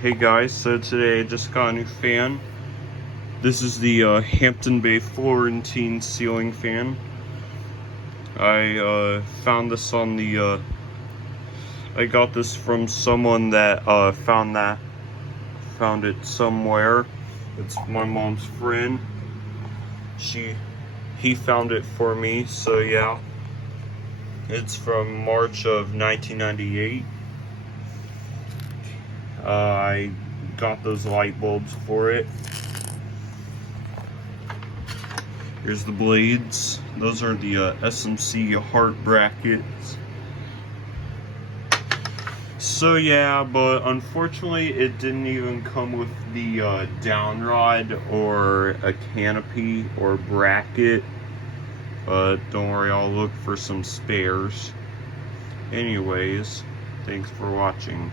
Hey guys, so today I just got a new fan. This is the Hampton Bay Florentine ceiling fan. I found this on the I got this from someone that found it somewhere. It's my mom's friend. He found it for me, so yeah. It's from March of 1998. I got those light bulbs for it. Here's the blades. Those are the SMC heart brackets. So yeah, but unfortunately it didn't even come with the down rod or a canopy or bracket. But don't worry, I'll look for some spares. Anyways, thanks for watching.